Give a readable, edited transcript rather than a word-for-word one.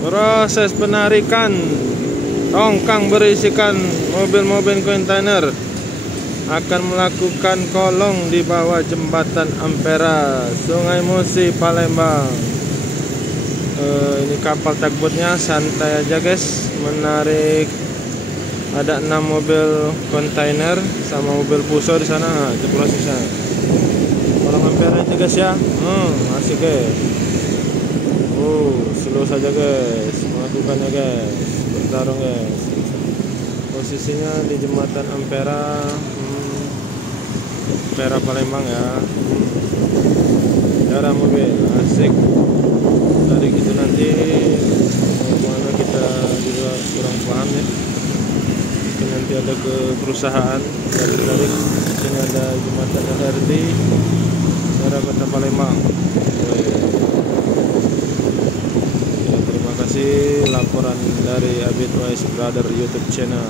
Proses penarikan tongkang berisikan mobil-mobil kontainer akan melakukan kolong di bawah jembatan Ampera, Sungai Musi, Palembang. Ini kapal tugboatnya santai aja guys, menarik. Ada 6 mobil kontainer sama mobil puso di sana. Nah, itu prosesnya. Kolong Ampera itu guys ya. Asik guys. Slow saja guys, melakukannya guys, bertarung guys. Posisinya di jembatan Ampera, Ampera Palembang ya. Cara mobil asik. Dari gitu nanti mana kita juga kurang paham ya. Mungkin nanti ada ke perusahaan dari sini ada jembatan LRT daerah Kota Palembang. Terima kasih laporan dari Abid Wise Brother YouTube channel.